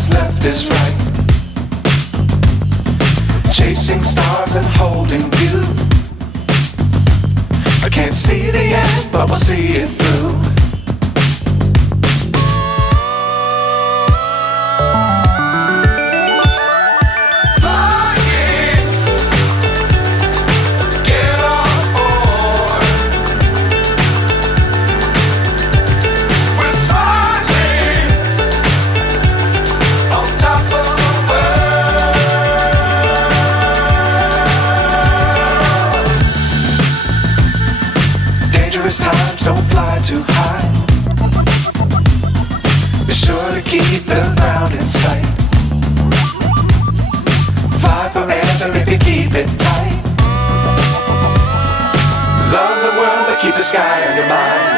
what's left is right. Chasing stars and holding you. I can't see the end, but we'll see it through. Times don't fly too high. Be sure to keep the ground in sight. Fly forever if you keep it tight. Love the world but keep the sky on your mind.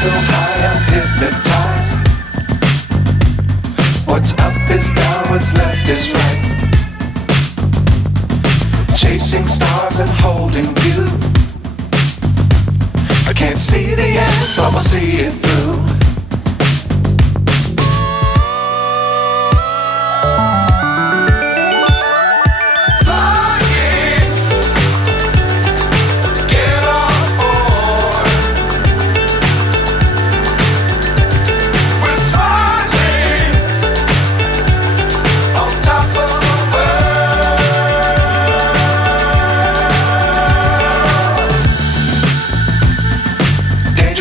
So high I'm hypnotized. What's up is down, what's left is right. Chasing stars and holding you. I can't see the end, but we'll see it through.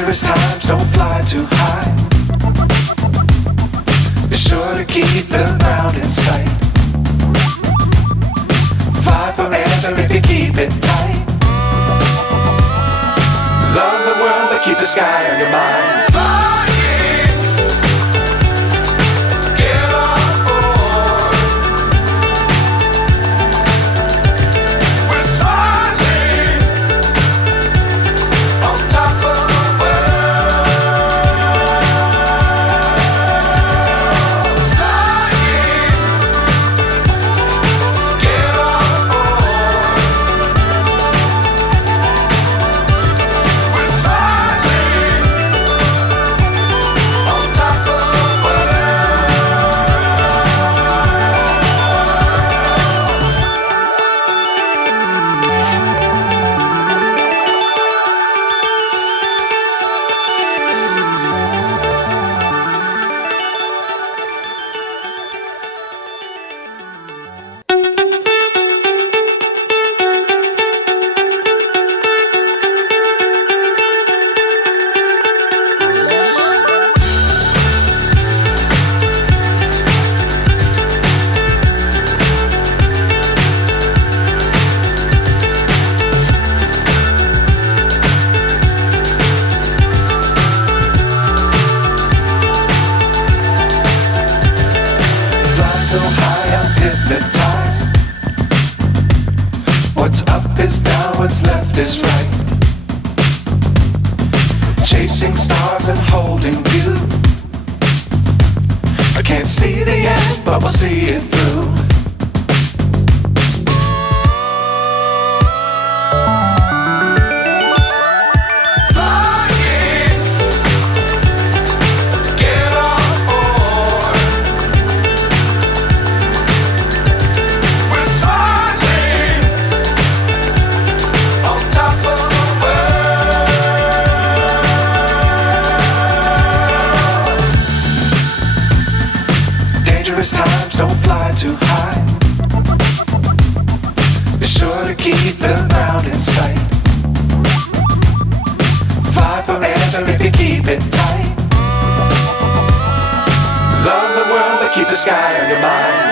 Times don't fly too high. Be sure to keep the ground in sight. Fly forever if you keep it tight. Love the world but keep the sky on your mind. So high I'm hypnotized. What's up is down, what's left is right. Chasing stars and holding you. I can't see the end, but we'll see it through. Flying, get on. too high. Be sure to keep the ground in sight. Fly forever if you keep it tight. Love the world but keep the sky on your mind.